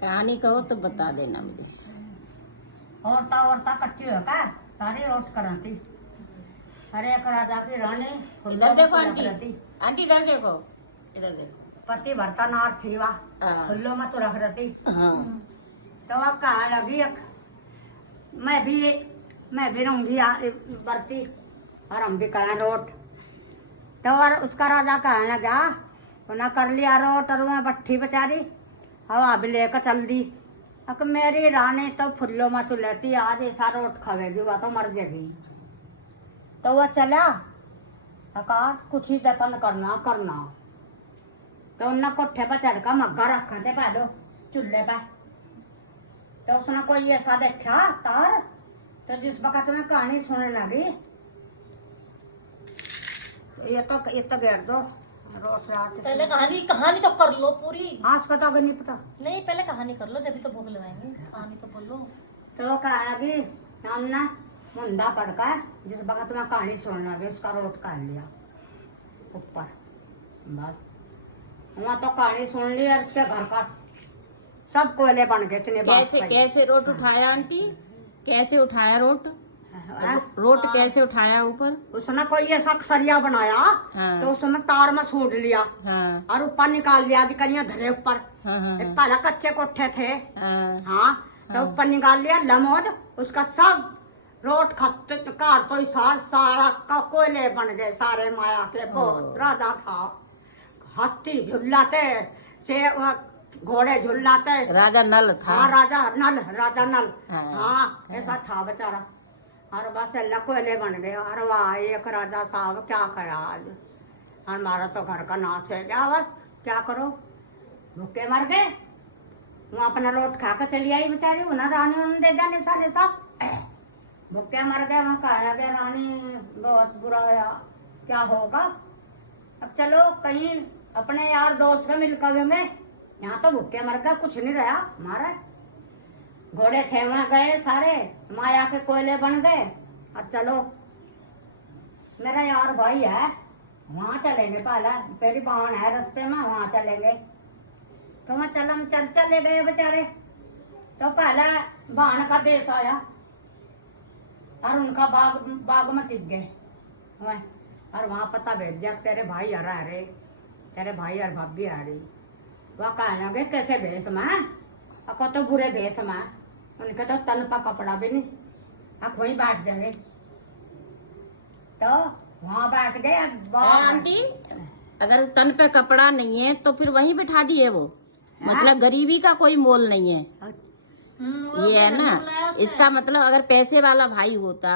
कहानी कहो तो बता देना मुझे। औरता कच्ची हो का सारी रोट कराती। अरे एक राजा की रानी इधर देखो आंटी, रहती। आंटी इधर देखो, इधर देखो। पति भरता नार थी वह हाँ। खुल्लो में तो रख रहती। हाँ। तो वह कहा लगी मैं भी रहूंगी बरती और हम भी करें रोट। तो और उसका राजा कहने लगा उन्हें कर लिया रोट और वह बट्ठी बेचारी हवा भी लेकर चल दी। अक मेरी रानी तो फुल्लो में तो लेती आज ऐसा रोट खावेगी वह तो मर जाएगी। तो वह चला अका कुछ ही जतन करना। तो उन्हें कोठे पर चढ़कर मग्गा रखा थे पहलो चूल्हे पर। तो उसने कोई ऐसा देखा तार तो जिस वक्त में कहानी सुनने लगी तो ये तो घेर दो रोट रात। पहले कहानी तो कर लो पूरी। आज पता कि नहीं पता नहीं पहले कहानी कर लो तभी तो भूख लगाएंगे। कहानी तो बोलो। तो वो कहा लगी हमने मुंडा पड़का जिस वक्त में कहानी सुनने लगी उसका रोट काट लिया ऊपर। बस वहाँ तो कहानी सुन ली और उसके घर का सब कोयले बन गए इतने। कैसे रोट उठाया आंटी, कैसे उठाया रोट? रोट कैसे उठाया ऊपर? उसने कोई ऐसा सरिया बनाया। हाँ। तो उसमें तार में सूट लिया। हाँ। और ऊपर निकाल लिया करिया धरे ऊपर। हाँ। हाँ। पहले कच्चे कोठे थे। हाँ। हाँ। तो ऊपर निकाल लिया लमोद उसका सब रोट काट तो सारा का कोयले बन गए सारे माया के। बहुत राजा था हाथी झुल्लाते से घोड़े झुल्लाते। राजा नल था। हाँ राजा नल। हाँ। हाँ ऐसा था बेचारा। और बस अल्लाह कोयले बन गए। और वाह एक राजा साहब क्या करा आज हमारा तो घर का नाश है गया। बस क्या करो भूखे मर गए। वो अपना रोट खा कर चली आई बेचारी उन्हें रानी उन्हें दे दिया निशा भूखे मर गए। वहाँ कहने लगे रानी बहुत बुरा है क्या होगा। अब चलो कहीं अपने यार दोस्त से मिलकर में यहाँ तो भूखे मर गए कुछ नहीं रहा हमारा। घोड़े थे वहां गए सारे माया के कोयले बन गए। और चलो मेरा यार भाई है वहां चलेंगे पहला मेरी बहन है रास्ते में वहां चलेंगे। तो वहां चले गए बेचारे। तो पहला बहन का देश आया और उनका बाग में टिक गए वह। और वहां पता भेज दिया तेरे भाई आ रहे तेरे भाई और भाभी आ रही। वह कहने लगे कैसे भेष में अको तो बुरे भेष में उनके तो तन पर कपड़ा भी नहीं आप वहीं बैठ जाएंगे। तो वहां बैठ गए। आंटी अगर तन पे कपड़ा नहीं है तो फिर वहीं बिठा दिए वो। मतलब गरीबी का कोई मोल नहीं है। ये है ना इसका मतलब अगर पैसे वाला भाई होता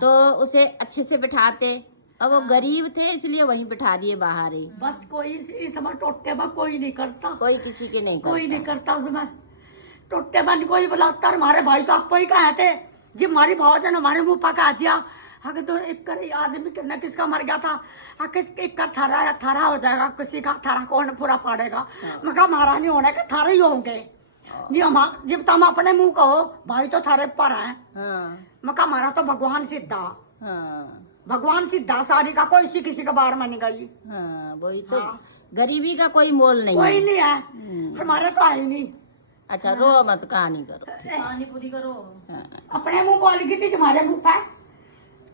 तो उसे अच्छे से बिठाते। अब वो गरीब थे इसलिए वहीं बिठा दिए बाहर ही। बस कोई इस समय टोटे में कोई नहीं करता। कोई किसी के नहीं करता। कोई नहीं करता उसमें टोटे बंद कोई बुलाता। हमारे भाई तो आपको ही कहे थे जी हमारी भाव ने हमारे मुंह पर कह दिया आगे तो एक आदमी न किसका मर गया था आगे एक का थारा हो जाएगा किसी का थारा कौन पूरा पाड़ेगा। मैं कहा हमारा नहीं होने के थारे ही होंगे जी हम जब तुम अपने मुंह कहो भाई तो थारे पर है। मैं कहा हमारा तो भगवान सिद्धा। भगवान सिद्धा सारी का कोई किसी का बार में नहीं गई। वही तो गरीबी का कोई मोल नहीं कोई नहीं है हमारे तो है ही नहीं। अच्छा रो मत कहानी करो कहानी पूरी करो। अपने मुंह बोल गई थी तुम्हारे मुंह पे।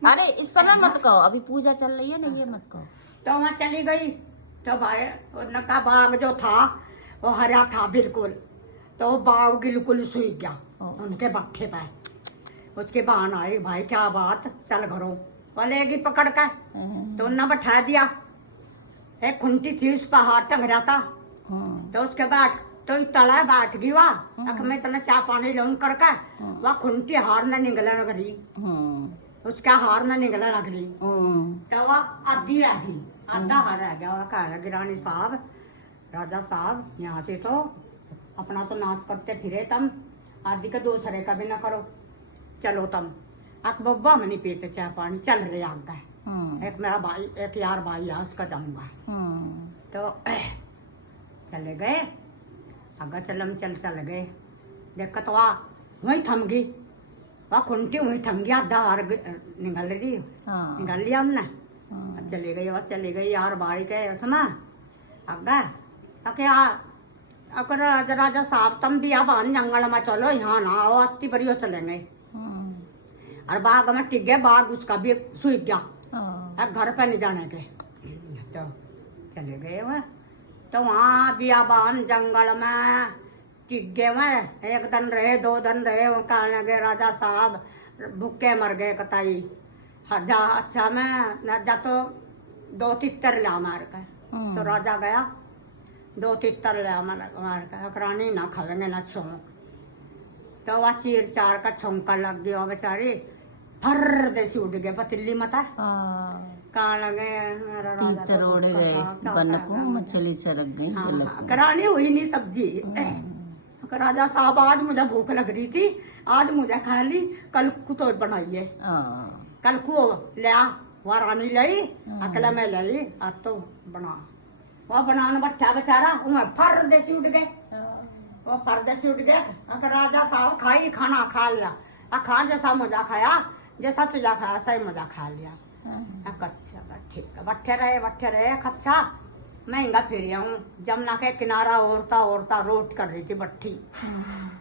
अरे इस समय मत कहो अभी पूजा चल रही है ना ये मत कहो। तो वहाँ चली गई तो भाई उनका बाग जो था वो हरा था बिल्कुल। तो वो बाग बिल्कुल सूख गया उनके बट्ठे पे। उसके बहन आई भाई क्या बात चल घरों बोलेगी पकड़ कर। तो उन्हें बैठा दिया एक खुंटी थी उस पर हाथ टंग रहा था। तो उसके बाद तो तला बैठ गई वह अख में इतना चाय पानी लूंग करके वह खुंटी हार न निकला लग रही। उसका हार न निकला लग रही। तो वह आधी रह गई आधा हार रह गया। वह कह लगी रानी साहब राजा साहब यहाँ से तो अपना तो नाश करते फिरे तुम आदि का दूसरे का भी न करो चलो तुम अक बब्बा में नहीं पीते चाय पानी चल रहे आगे। एक मेरा भाई एक यार भाई है उसका जाऊंगा। तो चले गए आगे चल गए देखा तो वहीं थम गई वह खुंटी वहीं थम गया आधा हार निकल रही निकल लिया हमने। चले गई यार बाड़ी के उसमें आगे यार अगर राजा साहब तुम भी अब जंगल में चलो, यहाँ ना आओ, अति बढ़िया चलेंगे। और बाग में टिक गए, बाग उसका भी सूख गया, अब घर पे नहीं जाने के, तो चले गए वह। तो वहाँ बियाबान जंगल में टिक गए वह, 1 दिन रहे 2 दिन रहे, वो कहने लगे राजा साहब भूखे मर गए कताई। जा अच्छा मैं जा तो 2 तितर ला मार कर। तो राजा गया 2 तितर ला मार कर, रानी ना खावेंगे ना छोंक। तो वह चीर चार का छोंका लग गया बेचारी, फर देसी उड़ गए पतीली मता। कहाँ लगे मेरा राजा तीतर उड़ गए, बनकू मछली सरक गई। करानी हुई नहीं सब्जी। राजा साहब आज मुझे भूख लग रही थी, आज मुझे खा ली, कल को तो बनाइए। कल को लिया वह रानी लाई, अकेला में लाई, आज तो बना। वह बनाने बैठा बेचारा, वह फर देसी उड़ गए, वो परदेसी उठ गए। राजा साहब खाई खाना खा लिया, खा जैसा मजा खाया, जैसा तुझा खाया सही मजा खा लिया। अच्छा ठीक है, बैठे रहे अच्छा। महंगा फिर हूँ, जमुना के किनारा औरता रोट कर रही थी बट्ठी।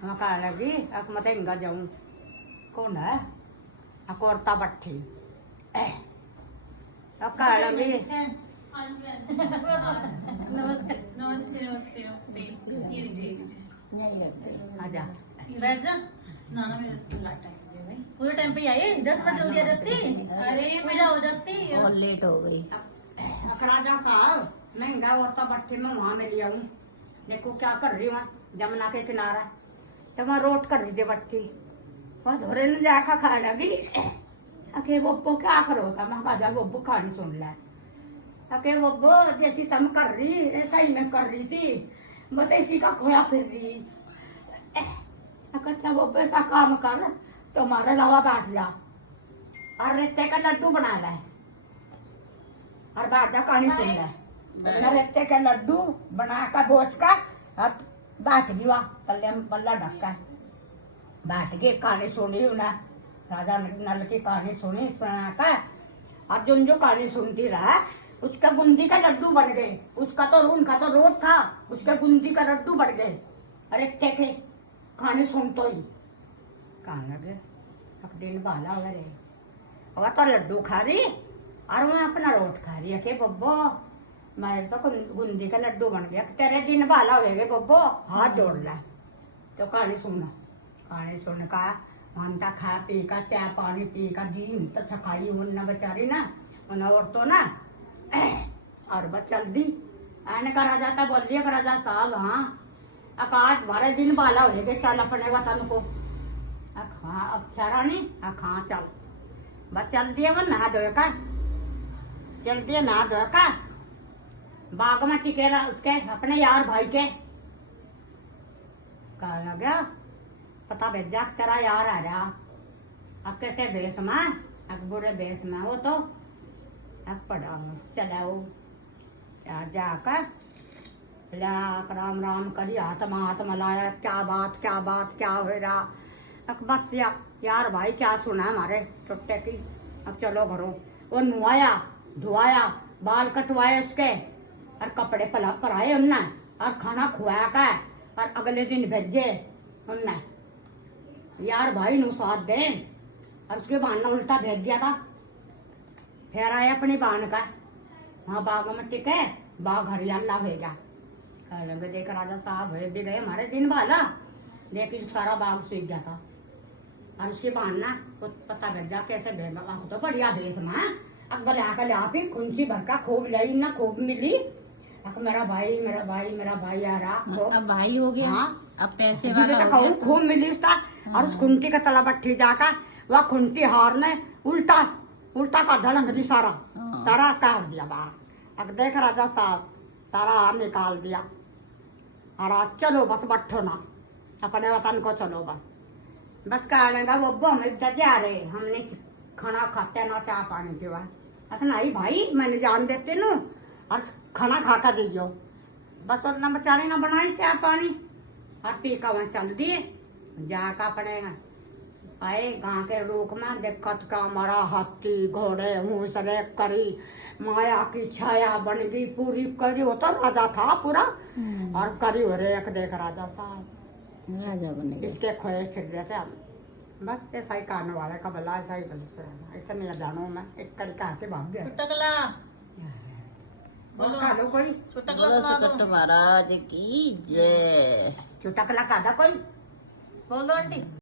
मैं कहा लगी मैं हिंगा जाऊँ, कौन है औरता बट्ठी। अब कहा लगी आजा पूरे टाइम पे आई, 10 मिनट जल्दी आ जाती। अरे पूजा हो जाती और लेट हो गई। राजा साहब महंगा औरता बट्ठी में वहां में लिया हूँ, देखो क्या कर रही हूँ जमुना के किनारा। तो मैं रोट कर रही थी बट्ठी, वह धोरे ने जाकर खा लगी। अके बब्बो क्या करो था, मैं कहा बब्बो कहानी सुन ले। अके बब्बो जैसी तुम कर रही ऐसा ही मैं कर रही थी, मैं तो इसी का खोया फिर रही। अच्छा बब्बो ऐसा काम कर, तुम्हारे अलावा बैठ जा और रेते का लड्डू बना ले और बैठ जा कहानी सुन ले। रेते के लड्डू बना कर बोझ का और बैठ गई वहाँ पल्ले में पल्ला ढक्का, बैठ गई कहानी सुनी उन्हें। राजा नल की कहानी सुनी सुना कर, और जो कहानी सुनती रहा उसका बूंदी का लड्डू बन गए। उनका तो रोट था, उसके बूंदी का लड्डू बन गए। अरे थे कहानी सुन तो ही कहाँ लगे अब दिन बाला हो रहे, वह तो लड्डू खा रही और वह अपना रोट खा रही है। बब्बो मेरे तो गुंदी का लड्डू बन गया, तेरे दिन बाला हो गए बब्बो, हाथ जोड़ ला। तो कहानी सुन का मानता खा पी का चाय पानी पी का दी तो छकाई उन बेचारी ना उन और तो ना और बस चल दी। आने का राजा था बोल दिया राजा साहब हाँ आज 12 दिन बाला हो गए, चल अपने वतन को। हाँ अच्छा रानी हाँ चल बस चल दिया वो नहा धो का, चल दिया नहा धो का। बाग में टिके रहा उसके अपने यार भाई के, कहा लगा पता भेजा तेरा यार आ रहा, अब कैसे बेस में अब बुरे बेस में हो तो अब पड़ा चलाओ जाकर राम राम करी हाथ मलाया, क्या बात क्या हो रहा। अब बस यार भाई क्या सुना हमारे छुट्टे की, अब चलो घरों। वो नुआया धुआया बाल कटवाए उसके और कपड़े पराए उनने और खाना खुआया का और अगले दिन भेजे उनने यार भाई नु साथ दे और उसके बहाना उल्टा भेज दिया था। फिर आए अपनी बहन का, वहाँ बाग में टिके, बाग हरियाला हो गया। लगे देख राजा साहब भी गए हमारे दिन बाला, देख सारा बाग सूख गया था। और उसकी बहाना कुछ पता भेजा कैसे भेजा तो बढ़िया भेस में अकबर आकर ले आप ही खुंची भर का खूब लाई ना खूब मिली। मेरा भाई आ रहा अब भाई हो गया। हाँ? अब पैसे वाला हो गया। खूब मिली उसका। और उस खुंटी का तला बट्ठी जाकर वह खुंटी हार ने उल्टा का ढलंग दी सारा काट दिया बाहर। अब देख राजा साहब सारा हार निकाल दिया और आज चलो बस बैठो ना अपने वतन को चलो बस कहा लेगा वो हम जा रहे, हमने खाना खाते ना चाह पानी पीवा। नहीं भाई मैंने जान देते न और खाना खा कर दीजियो बस। और ना बेचारे ना बनाई चाय पानी और पी का वहाँ चल दिए जाकर अपने आए गांव के रूख में दिक्कत का मरा हाथी घोड़े हूसरे करी माया की छाया बन गई पूरी करी हो तो राजा था पूरा और करी हो रे एक देख राजा साहब राजा बनेगा। इसके खोए फिर रहे थे हम बस ऐसा ही कान वाले का भला ऐसा ही बल से इतने जानो मैं एक कड़ी कहा के भाग गया चुटकला बोलो लो कोई चुटकला बोलो सुना दो सुकट महाराज की जय। चुटकला कादा कोई बोल दो आंटी